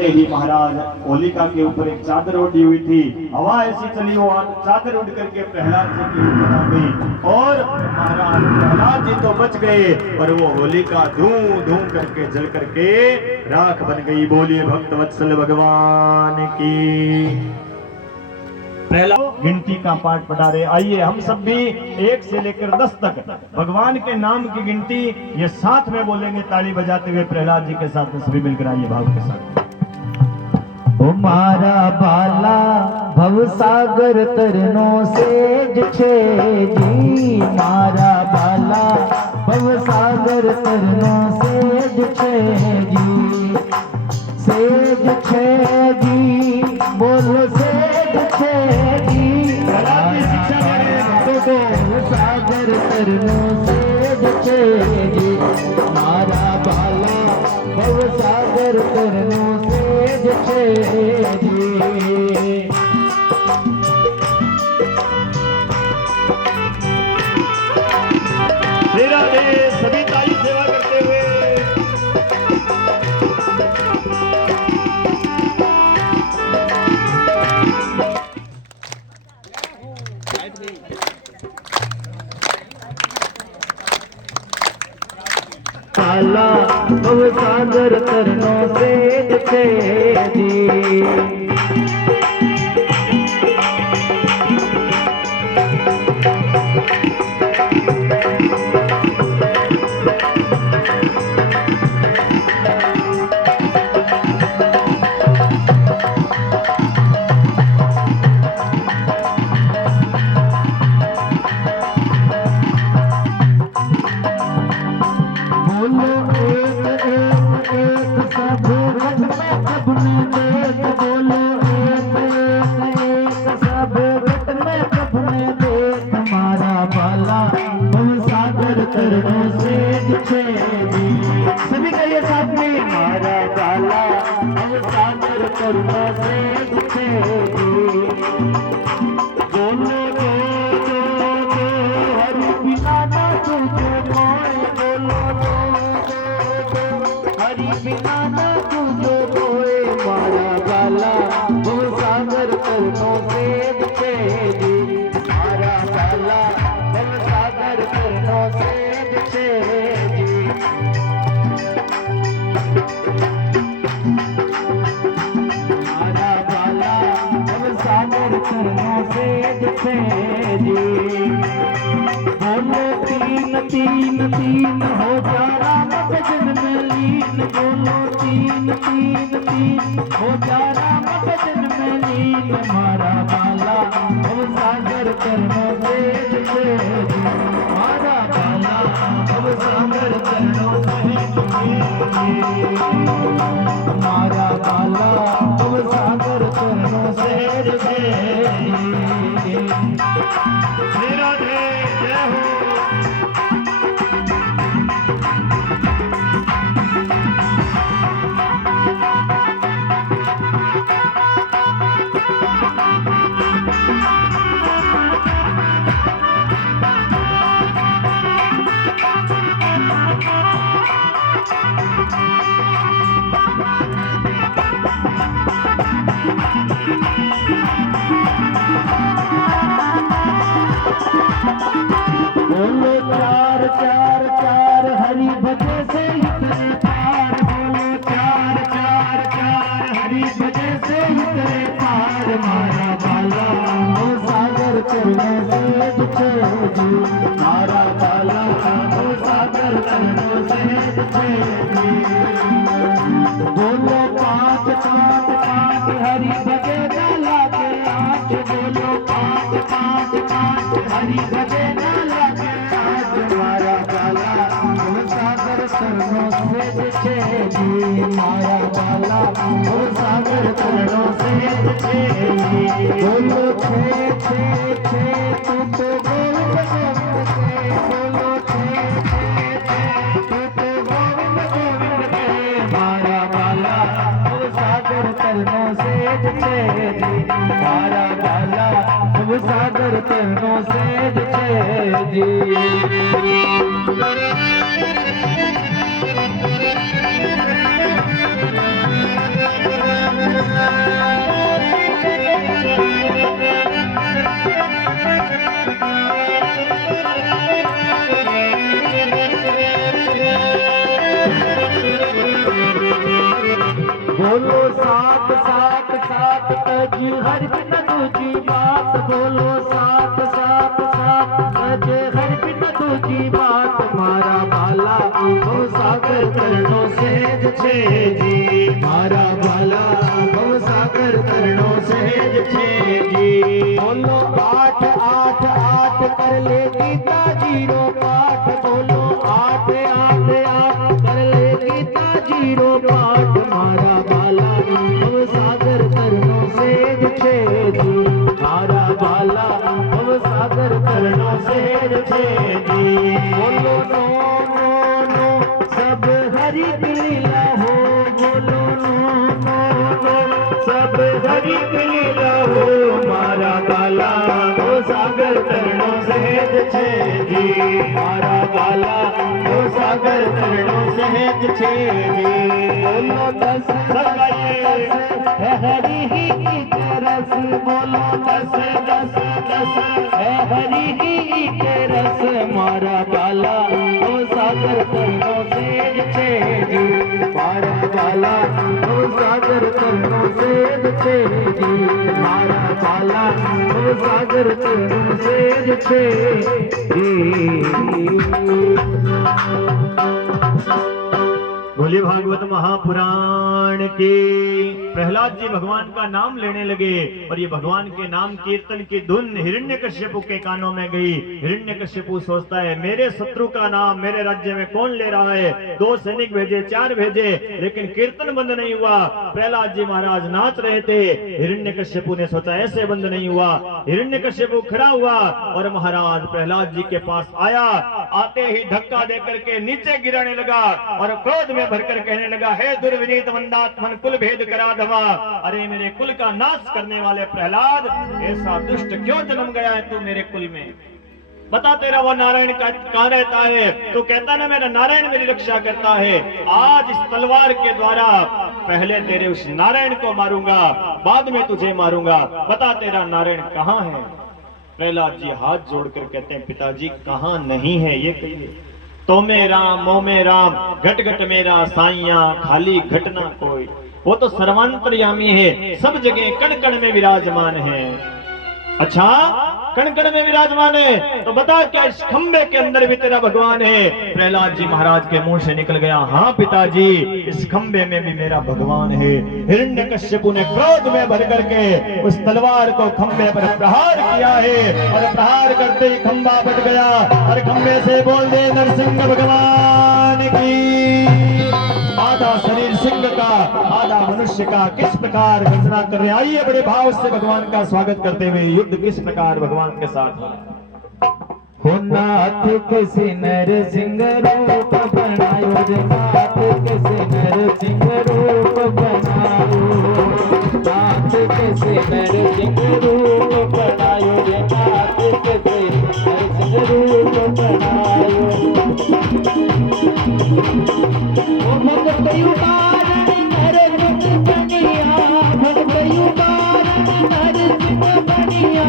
चलते ही महाराज होलिका के ऊपर एक चादर ओढ़ी हुई थी। हवा ऐसी चली वो चादर उड़ करके प्रहलाद जी के ऊपर आ गई और महाराज प्रहलाद जी तो बच गए और वो होलिका धूं धूं करके जल करके राख बन गई। बोलिए भक्त वत्सल भगवान की। प्रहलाद गिनती का पाठ पढ़ा रहे। आइए हम सब भी 1 से लेकर 10 तक भगवान के नाम की गिनती ये साथ में बोलेंगे ताली बजाते हुए प्रहलाद जी के साथ में सभी मिलकर आइए भाव के साथ। ओ मारा बाला भव सागर तरनो सेज छे जी, मारा बाला भव सागर तरनो सेज छे जी, सेज छे जी, बोलो सेज छे जी, शिक्षा सागर तरनो सेज छे जी, मारा बाला भव सागर तरनो सेज छे जी। सभी ताली सेवा करते हुए काला भव सागर तरनो सेज छे जी, सभी कहिए साथ में, मारा बाला भव सागर तरनो सेज छे जी, बोलो जो जो जो हरि बिना ना तुझे कोई, बोलो जो हरि बिना ना तुझे कोई, मारा बाला भव सागर तरनो सेज छे जी, मारा बाला भव सागर तरनो सेज छे जी। मारा बाला भव सागर तरनो सेज छे जी, बोलो तीन तीन तीन हो जा राम भजन में लीन, बोलो तीन तीन तीन हो जा राम भजन में लीन, मारा बाला भव सागर तरनो सेज छे जी, मारा बाला भव सागर तरनो सेज छे जी, मारा बाला भव सागर तरनो सेज छे जी। राधे जय हो। बोलो चार चार चार हरि भजे से उतरे पार, बोलो चार चार चार हरि भजे से उतरे पार, मारा बाला भव सागर तरनो सेज छे जी, मारा बाला भव सागर तरनो सेज छे जी, बोलो पाँच पाँच पाँच हरि भजे ना लागे आठ, बोलो पाँच पाँच पाँच हरि भजे ना लागे आठ, मारा बाला भव सागर तरनो सेज छे जी, मारा बाला भव सागर तरनो सेज छे जी, बोलो छे छे छे तू तो गोविंद गोविंद के, बोलो छे छे छे तू तो गोविंद गोविंद के, मारा बाला भव सागर तरनो सेज छे जी, मारा बाला भव सागर तरनो सेज छे जी। बोलो साथ साथ साथ तज हर बिन दूजी बात, बोलो साथ साथ साथ तज हर बिन दूजी बात, मारा बाला भव सागर तरनो सेज छे जी, मारा बाला भव सागर तरनो सेज छे जी। बोलो 8 8 8 कर ले गीता जीरो पाठ, बोलो 8 8 8 कर ले गीता जीरो पाठ, मारा बाला भव सागर तरनो सेज छे जी, मारा बाला भव सागर तरनो सेज छे जी। बोलो नो नो नो सब हरि लीला हो, बोलो नो नो नो सब हरि लीला हो, मारा बाला भव सागर तरनो सेज छे जी, मारा बाला भव सागर तरनो सेज छे जी। बोलो 10 है हरि ही के रस, बोलो 10 10 10 है हरि ही के रस, मारा बाला भव सागर तरनो सेज छे जी, मारा बाला भव सागर तरनो सेज छे जी, मारा बाला भव सागर तरनो सेज छे जी। बोलिए भागवत महापुराण की। प्रहलाद जी भगवान का नाम लेने लगे और ये भगवान के नाम कीर्तन की धुन हिरण्यकश्यपु के कानों में गई। हिरण्यकश्यपु सोचता है मेरे शत्रु का नाम मेरे राज्य में कौन ले रहा है। 2 सैनिक भेजे, 4 भेजे, लेकिन कीर्तन बंद नहीं हुआ। प्रहलाद जी महाराज नाच रहे थे। हिरण्यकश्यपु ने सोचा ऐसे बंद नहीं हुआ। हिरण्यकश्यपु खड़ा हुआ और महाराज प्रहलाद जी के पास आया। आते ही धक्का देकर के नीचे गिराने लगा और क्रोध में भरकर कहने लगा, हे दुर्विनीत मंदात्मन कुल भेद करा दवा, अरे मेरे कुल का नाश करने वाले प्रहलाद, ऐसा दुष्ट क्यों जन्म गया है तू मेरे कुल में। बता तेरा वो नारायण का कहां रहता है। तो कहता ना मेरा नारायण मेरी रक्षा करता है। आज इस तलवार के द्वारा पहले तेरे उस नारायण को मारूंगा, बाद में तुझे मारूंगा। बता तेरा नारायण कहां है। प्रहलाद जी हाथ जोड़कर कहते हैं, पिताजी कहां नहीं है ये कहिए। तो में राम मोह में राम, घट घट मेरा साइया, खाली घटना कोई। वो तो सर्वांतर्यामी है, सब जगह कण कण में विराजमान है। अच्छा, कण कण में विराजमान है तो बता क्या इस खंबे के अंदर भी तेरा भगवान है। प्रहलाद जी महाराज के मुंह से निकल गया, हाँ पिताजी इस खंबे में भी मेरा भगवान है। हिरण्यकश्यपु ने क्रोध में भर करके उस तलवार को खंबे पर प्रहार किया है और प्रहार करते ही खंबा बच गया। और खंबे से बोल दे नरसिंह भगवान की। आधा शरीर सिंह का, आधा मनुष्य का, किस प्रकार गर्जना कर रहे हैं। आइए बड़े भाव से भगवान का स्वागत करते हुए युद्ध किस प्रकार भगवान के साथ हो। नाथ किसी नर सिंह रूप बनायो रे, नाथ किसी नर सिंह रूप बनायो, नाथ किसी नर सिंह रूप बनायो रे, नाथ किसी नर सिंह रूप बनायो। भगत उबारण नर सिंह बनिया, भगत उबारण नर सिंह बनिया,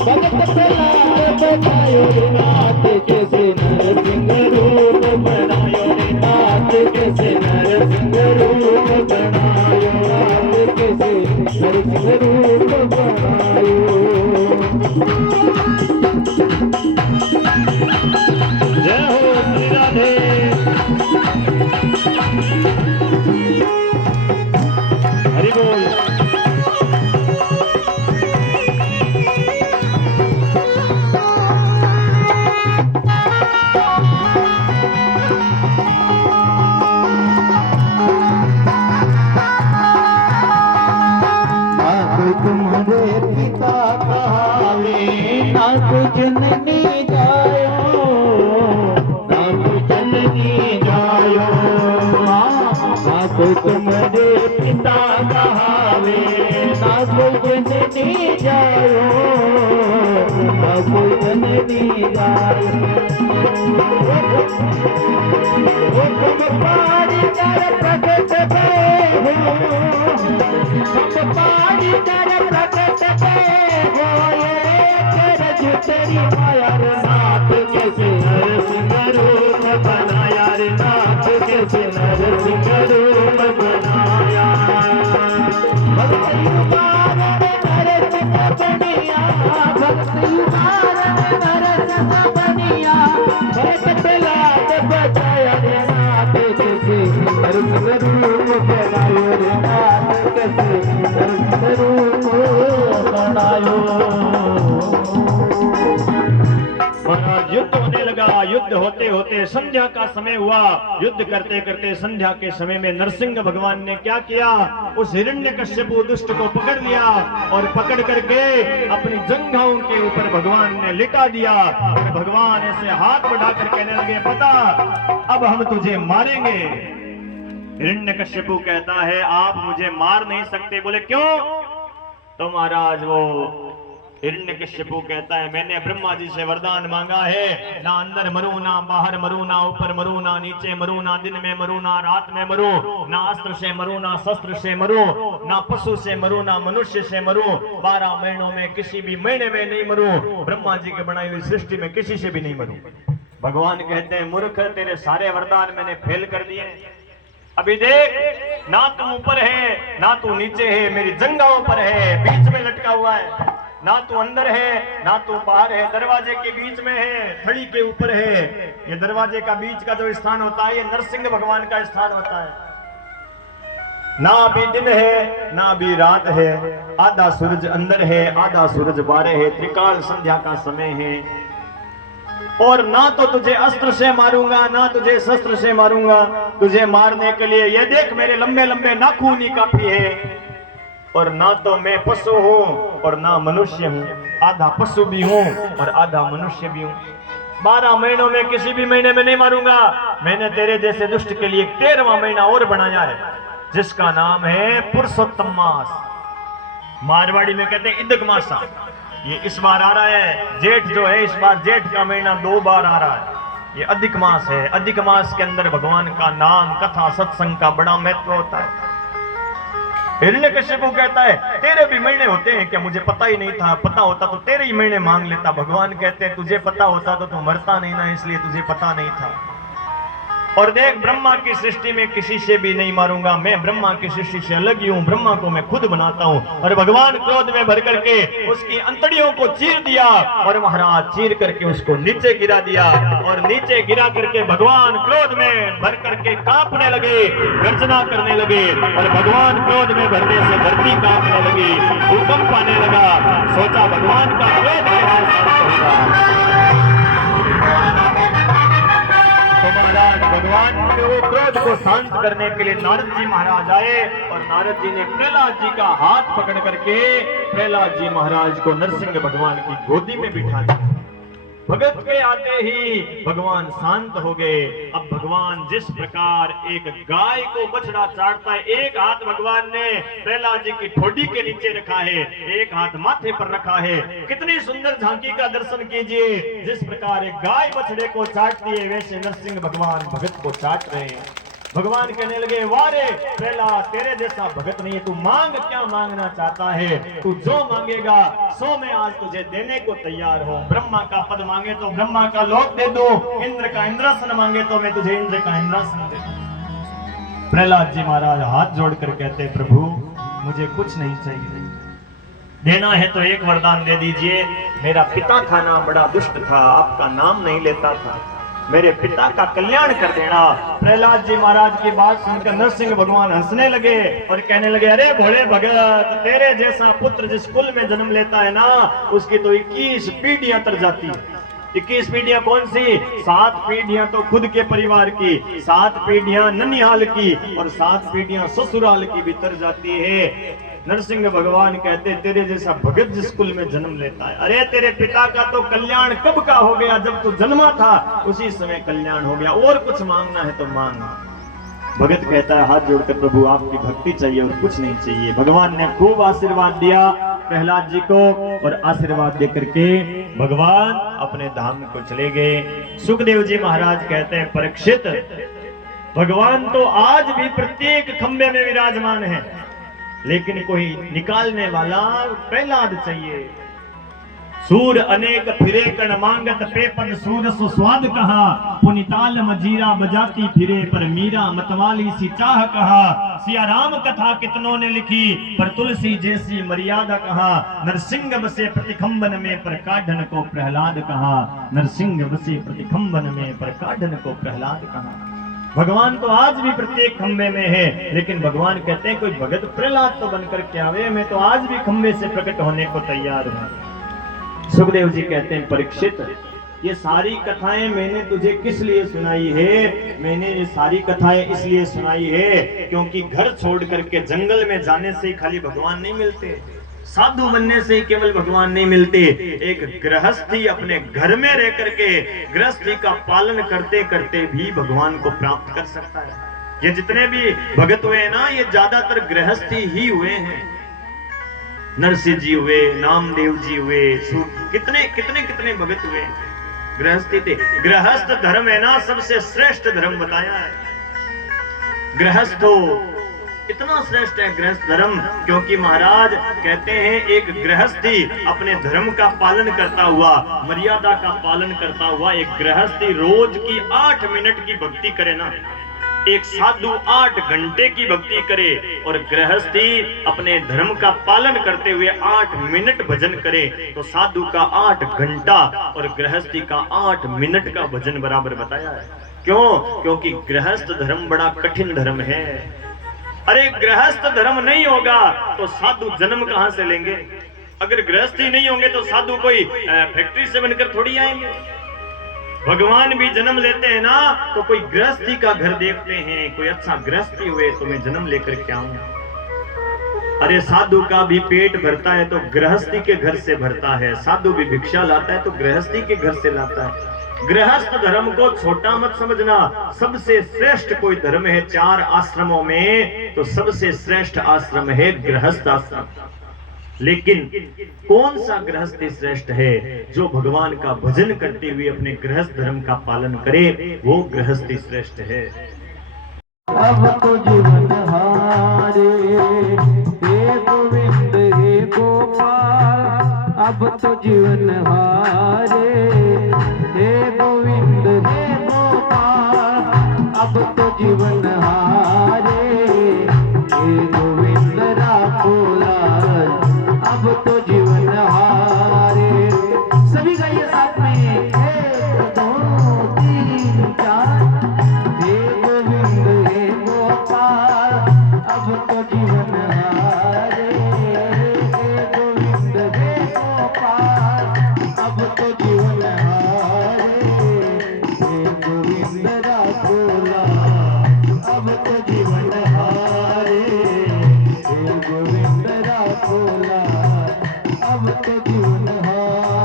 भगत प्रहलाद बचायो रे, नाथ कैसे नर सिंह रूप बनायो रे, नाथ कैसे नर सिंह रूप बनायो, नाथ कैसे नर सिंह रूप बनायो। जय हो श्री राधे। हरि बोल। तुम्हारे पिता कहावे, ना कुछ जननी जायो, ना कुछ जननी जायो, ना तुम्हारे पिता कहावे, ना कुछ जननी जायो, ना कुछ जननी जायो। वो तुम पारी कर प्रकट गए हो, तुम पारी कर प्रकट गए हो, ये तेरी माया रे, नाथ कैसे नर सिंह रूप बनाया रे, नाथ कैसे नर सिंह रूप बनाया। कैसे नरसिंह रूप बनायो। महाराज युद्ध होने लगा। युद्ध होते होते संध्या का समय हुआ। युद्ध करते करते संध्या के समय में नरसिंह भगवान ने क्या किया, उस हिरण्यकश्यपु दुष्ट को पकड़ लिया और पकड़ करके अपनी जंघाओं के ऊपर भगवान ने लिटा दिया। और भगवान ऐसे हाथ बढ़ाकर कहने लगे, बता अब हम तुझे मारेंगे। हिरण्यकश्यपु कहता है, आप मुझे मार नहीं सकते। बोले क्यों? तो महाराज वो हिरण्यकश्यपु कहता है, मैंने ब्रह्मा जी से वरदान मांगा है, ना अंदर मरूं, ना बाहर मरूं, ना ऊपर मरूं, ना नीचे मरूं, ना दिन में मरूं, ना रात में मरूं, ना अस्त्र से मरूं, ना शस्त्र से मरूं, ना पशु से मरूं, ना मनुष्य से मरूं, 12 महीनों में किसी भी महीने में नहीं मरूं, ब्रह्मा जी की बनाई हुई सृष्टि में किसी से भी नहीं मरूं। भगवान कहते हैं, मूर्ख, तेरे सारे वरदान मैंने फेल कर दिए। अभी देख, ना तू ऊपर है, ना तू नीचे है, मेरी जंघाओं पर है, बीच में लटका हुआ है। ना तू अंदर है, ना तू बाहर है, दरवाजे के बीच में है, थड़ी के ऊपर है। ये दरवाजे का बीच का जो स्थान होता है, ये नरसिंह भगवान का स्थान होता है। ना अभी दिन है, ना अभी रात है, आधा सूरज अंदर है, आधा सूरज बाहर है, त्रिकाल संध्या का समय है। और ना तो तुझे अस्त्र से मारूंगा, ना तुझे शस्त्र से मारूंगा। तुझे मारने के लिए ये देख, मेरे लंबे लंबे नाखून ही काफी है। और ना तो मैं पशु हूँ और ना मनुष्य हूँ, आधा पशु भी हूँ और आधा मनुष्य भी हूँ। 12 महीनों में किसी भी महीने में नहीं मारूंगा। मैंने तेरे जैसे दुष्ट के लिए 13वां महीना और बनाया है, जिसका नाम है पुरुषोत्तम मास। मारवाड़ी में कहते हैं इदक मासा। ये इस बार आ रहा है, जेठ जो है, इस बार जेठ का महीना 2 बार आ रहा है। ये अधिक मास है। अधिक मास के अंदर भगवान का नाम, कथा, सत्संग का बड़ा महत्व होता है। हिरण्यकश्यपु कहता है, तेरे भी महीने होते हैं क्या? मुझे पता ही नहीं था, पता होता तो तेरे ही महीने मांग लेता। भगवान कहते हैं, तुझे पता होता तो तू मरता नहीं ना, इसलिए तुझे पता नहीं था। और देख, ब्रह्मा की सृष्टि में किसी से भी नहीं मारूंगा। मैं ब्रह्मा की सृष्टि से अलग ही हूँ, ब्रह्मा को मैं खुद बनाता हूँ। और भगवान क्रोध में भर करके उसकी अंतड़ियों को चीर दिया और महाराज चीर करके उसको नीचे गिरा दिया। और नीचे गिरा करके भगवान क्रोध में भर करके कांपने लगे, गर्जना करने लगे। और भगवान क्रोध में भरने से धरती कांपने लगी, भूकंप आने लगा। सोचा भगवान का क्रोध महाराज भगवान के वो क्रोध को शांत करने के लिए नारद जी महाराज आए। और नारद जी ने प्रहलाद जी का हाथ पकड़ करके प्रहलाद जी महाराज को नरसिंह भगवान की गोदी में बिठा दिया। भगत के आते ही भगवान शांत हो गए। अब भगवान जिस प्रकार एक गाय को बछड़ा चाटता है, एक हाथ भगवान ने प्रहलाद जी की ठोडी के नीचे रखा है, एक हाथ माथे पर रखा है। कितनी सुंदर झांकी का दर्शन कीजिए। जिस प्रकार एक गाय बछड़े को चाटती है, वैसे नरसिंह भगवान भगत को चाट रहे हैं। भगवान कहने लगे, वारे प्रहलाद, तेरे जैसा भगत नहीं है, तू मांग क्या मांगना चाहता है? तू जो मांगेगा सो मैं आज तुझे देने को तैयार हूँ। ब्रह्मा का पद मांगे तो ब्रह्मा का लोक दे दो, इंद्र का इंद्रासन मांगे तो मैं तुझे इंद्र का इंद्रासन दे दूं। प्रहलाद जी महाराज हाथ जोड़कर कहते, प्रभु मुझे कुछ नहीं चाहिए, देना है तो एक वरदान दे दीजिए। मेरा पिता था ना, बड़ा दुष्ट था, आपका नाम नहीं लेता था, मेरे पिता का कल्याण कर देना। प्रहलाद जी महाराज की बात सुनकर नरसिंह भगवान हंसने लगे और कहने लगे, अरे भोले भगत, तेरे जैसा पुत्र जिस कुल में जन्म लेता है ना, उसकी तो 21 पीढ़ियां तर जाती है। 21 पीढ़ियां कौन सी? 7 पीढ़ियां तो खुद के परिवार की, 7 पीढ़ियां ननिहाल की और 7 पीढ़ियां ससुराल की भी तर जाती है। नरसिंह भगवान कहते, तेरे जैसा भगत जिस कुल में जन्म लेता है, अरे तेरे पिता का तो कल्याण कब का हो गया, जब तू जन्मा था उसी समय कल्याण हो गया, और कुछ मांगना है तो मांग। भगत कहता है हाथ जोड़कर, प्रभु आपकी भक्ति चाहिए और कुछ नहीं चाहिए। भगवान ने खूब आशीर्वाद दिया प्रहलाद जी को और आशीर्वाद देकर के भगवान अपने धाम को चले गए। सुखदेव जी महाराज कहते हैं, परीक्षित, भगवान तो आज भी प्रत्येक खंबे में विराजमान है, लेकिन कोई निकालने वाला प्रहलाद चाहिए। सूर अनेक फिरे कण मांगत पेपन सूर सुस्वाद कहा, पुनिताल मजीरा बजाती फिरे पर मीरा मतवाली सी चाह कहा। सिया राम कथा कितनों ने लिखी पर तुलसी जैसी मर्यादा कहा। नरसिंह बसे प्रतिखंबन में पर काढ़न को प्रहलाद कहा। नरसिंह बसे प्रतिखंबन में पर काढ़न को प्रहलाद कहा। भगवान तो आज भी प्रत्येक खंबे में है, लेकिन भगवान कहते हैं कोई भगत प्रहलाद तो बनकर के आवे, मैं तो आज भी खंबे से प्रकट होने को तैयार हूं। सुखदेव जी कहते हैं परीक्षित, ये सारी कथाएं मैंने तुझे किस लिए सुनाई है? मैंने ये सारी कथाएं इसलिए सुनाई है क्योंकि घर छोड़ करके जंगल में जाने से ही खाली भगवान नहीं मिलते, साधु बनने से ही केवल भगवान नहीं मिलते। एक गृहस्थी अपने घर में रह करके गृहस्थी का पालन करते करते भी भगवान को प्राप्त कर सकता है। ये जितने भी भगत हुए हैं ना, ये ज्यादातर गृहस्थी ही हुए हैं। नरसिंह जी हुए, नामदेव जी हुए, कितने कितने कितने भगत हुए, गृहस्थी थे। गृहस्थ धर्म है ना सबसे श्रेष्ठ धर्म बताया है। गृहस्थ हो इतना श्रेष्ठ है गृहस्थ धर्म, क्योंकि महाराज कहते हैं एक गृहस्थी अपने धर्म का पालन करता हुआ, मर्यादा का पालन करता हुआ, एक गृहस्थी रोज की 8 मिनट की भक्ति करे ना, एक साधु 8 घंटे की भक्ति करे, और गृहस्थी अपने धर्म का पालन करते हुए 8 मिनट भजन करे, तो साधु का 8 घंटा और गृहस्थी का 8 मिनट का भजन बराबर बताया है। क्यों? क्योंकि गृहस्थ धर्म बड़ा कठिन धर्म है। अरे गृहस्थ धर्म नहीं होगा तो साधु जन्म कहां से लेंगे? अगर गृहस्थी नहीं होंगे तो साधु कोई फैक्ट्री से बनकर थोड़ी आएंगे। भगवान भी जन्म लेते हैं ना तो कोई गृहस्थी का घर देखते हैं, कोई अच्छा गृहस्थी हुए तो मैं जन्म लेकर के आऊंगा। अरे साधु का भी पेट भरता है तो गृहस्थी के घर से भरता है, साधु भी भिक्षा लाता है तो गृहस्थी के घर से लाता है। गृहस्थ धर्म को छोटा मत समझना, सबसे श्रेष्ठ कोई धर्म है 4 आश्रमों में तो सबसे श्रेष्ठ आश्रम है गृहस्थ आश्रम। लेकिन कौन सा गृहस्थी श्रेष्ठ है? जो भगवान का भजन करते हुए अपने गृहस्थ धर्म का पालन करे, वो गृहस्थी श्रेष्ठ है। अब तो जीवन हारे हे गोविंद हे गोपाल, अब तो जीवन हारे हे गोविंद हे गोपाल, अब तो जीवन हारे हे गोविंद राखो लाल, अब तो जीवन हारे। सभी गाइए साथ में, 1 2 3 4, हे गोविंद हे गोपाल, अब तो जीवन हारे हे गोविंद हे गोपाल, अब तो जीवन हारे हे गोविंद राखो लाल, अब तो जीवन हारे हे गोविंद राखो लाल, अब तो जीवन हारे।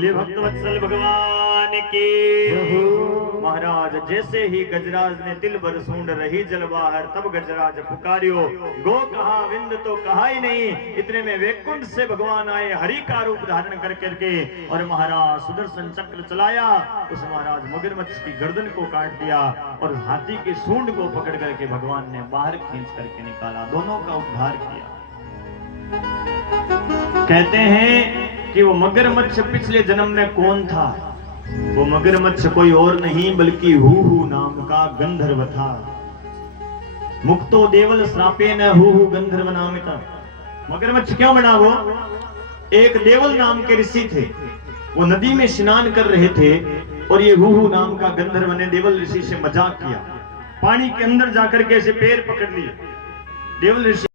बोलिए भक्त वत्सल भगवान की। महाराज जैसे ही गजराज ने तिल भर सूंड रही जल बाहर, तब गजराज पुकारियो, गो कहा विंद तो कहा ही नहीं। इतने में वैकुंठ से भगवान आए, हरि का रूप धारण कर करके, और महाराज सुदर्शन चक्र चलाया। उस महाराज मगरमच्छ की गर्दन को काट दिया और हाथी के सूंड को पकड़ करके भगवान ने बाहर खींच करके निकाला, दोनों का उद्धार किया। कहते हैं कि वो मगरमच्छ पिछले जन्म में कौन था? वो मगरमच्छ कोई और नहीं बल्कि हूहू नाम का गंधर्व था। मुक्तो देवल श्रापेन हूहू गंधर्व नामिता। मगरमच्छ क्यों बना? वो एक देवल नाम के ऋषि थे, वो नदी में स्नान कर रहे थे और ये हूहू नाम का गंधर्व ने देवल ऋषि से मजाक किया। पानी के अंदर जाकर के ऐसे पैर पकड़ लिए। देवल ऋषि